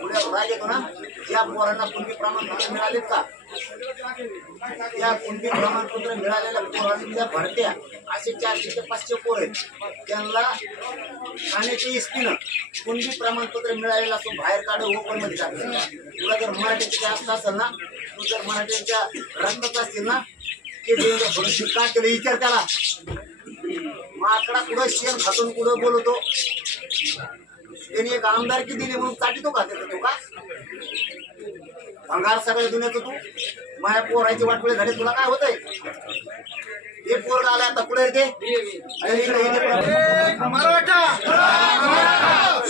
पुढे राग येतो ना, ज्या पोरांना कुणबी प्रमाणपत्र मिळालेत का, त्या कुणबी प्रमाणपत्र मिळालेल्या पोरांच्या भरत्या असे 400 ते 500 पोर आहेत. त्यांना ठाण्याच्या एसटीनं कुणबी प्रमाणपत्र मिळालेलं असो बाहेर काढून ओपन मध्ये टाकलं. तुला जर मराठीची जास्त असेल ना, तू जर मराठीच्या रक्ताचा असतील ना, ते भविष्य का केलं विचार त्याला. माकडा कुठं शेण खातून कुठं बोलवतो, त्यांनी एक आमदारकी दिली म्हणून चाटितो का त्याचं तू का भंगार सगळ्या दुनियाचं तू. माझ्या पोराची वाटपुळे झाले, तुला काय होतंय. हे पोरगा आला आता पुढे येते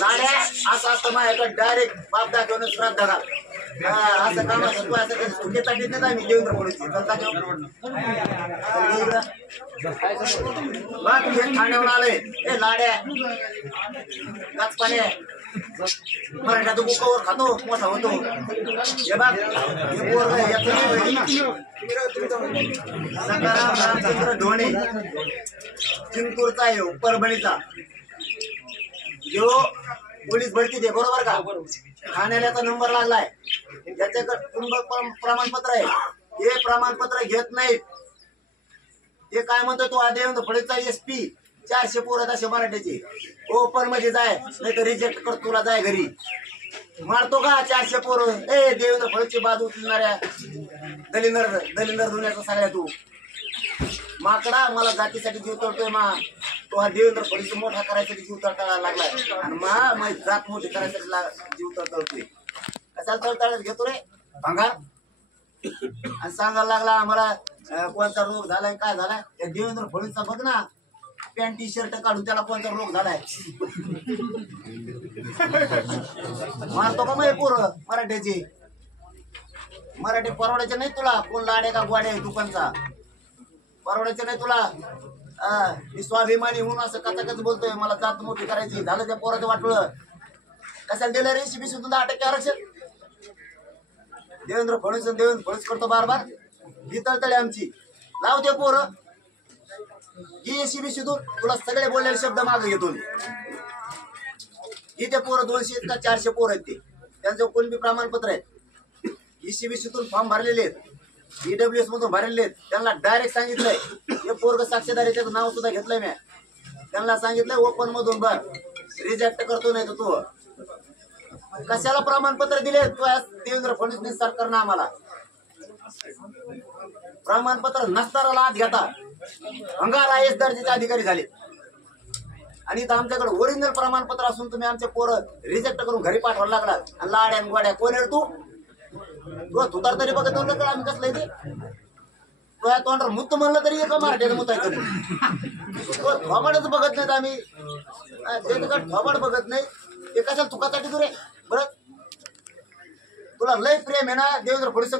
लाड्या असं असतं माझ्याकडे डायरेक्ट बाप दाखवून श्राद्ध घाल असं काम असं तू असं सुखे चाटीत नाही. आम्ही देवेंद्र फडणवीस ठाण्यावर आलोय. ए लाड्या पाण्या मराठ्यात बुकावर खातो मोठा होतो. हे बघ हे सकाराम रामचंद्र ढोणे चिंतूरचा आहे, परभणीचा, जो पोलीस भरती दे बरोबर का, ठाण्याला नंबर लागलाय. ज्याच्याकडे कुटुंब प्रमाणपत्र आहे, हे प्रमाणपत्र घेत नाहीत. ते काय म्हणतोय तो देवेंद्र फडणवीसचा SP 400 पोरं असे मराठीचे ओपन मध्ये जाय, नाही तर रिजेक्ट कर, तुला जाय घरी. मारतो का 400 पोरं. ए देवेंद्र फडणवीसची बाजू उचलणाऱ्या दलिंदर दुनियाचा सगळ्या तू माकडा मला जातीसाठी जीव तळतोय. मा तो हा देवेंद्र फडणवीस मोठा करायसाठी जीव तळतळायला लागलाय आणि मा जात मोठी करायसाठी जीव तळतळतोय. कशाला तळतळत घेतो रे भांगार. आणि सांगायला लागला आम्हाला कोणता रोग झालाय काय झालाय. त्या देवेंद्र फडणवीसचा बघ ना, पॅन्ट टी शर्ट काढून त्याला कोणता रोग झालाय. मारतो का मग पोरं मराठ्याची. मराठी परवडायचे नाही तुला. कोण लाडे का ग्वाडे दुकानचा परवडायचे नाही तुला. मी स्वाभिमानी म्हणून असं कथाकच बोलतोय. मला जात मोठी करायची झालं त्या पोराचं वाटलं. कशाला दिलं रे CBC सुद्धा 8% आरक्षण. देवेंद्र फडणवीस करतो बार बार. ही तळतळे आमची लावते पोरं. ही CBC तुला सगळे बोललेले शब्द मागे घेतो. इथे पोरं 200 का 400 पोरं आहेत. ते त्यांचं कोणबी प्रमाणपत्र आहेत. CBC फॉर्म भरलेले आहेत, EWS मधून भरलेले आहेत. त्यांना डायरेक्ट सांगितलंय हे पोरग साक्षीदार त्याचं नाव सुद्धा घेतलंय मी. त्यांना सांगितलंय ओपन मधून भर, रिजेक्ट करतो नाही तर तू. कशाला प्रमाणपत्र दिले देवेंद्र फडणवीस सरकारनं आम्हाला. प्रमाणपत्र नसताना आत घेता भंगार IAS दर्जाचे अधिकारी झाले. आणि इथं आमच्याकडे ओरिजिनल प्रमाणपत्र असून तुम्ही आमचे पोरं रिजेक्ट करून घरी पाठवायला लागला. आणि लाड्या गोड्या कोण आहे तू. तुतार तरी बघत नव्हतं का आम्ही कसलं ते. तुझ्या तोंडावर मुत्त म्हणलं तरी एका मराठीला मुतायचं नाही. थोबाडच बघत नाहीत आम्ही. थोबाड बघत नाही ते कशाला चुकासाठी तू रे. बरं तुला लय प्रेम आहे ना देवेंद्र फडणवीस.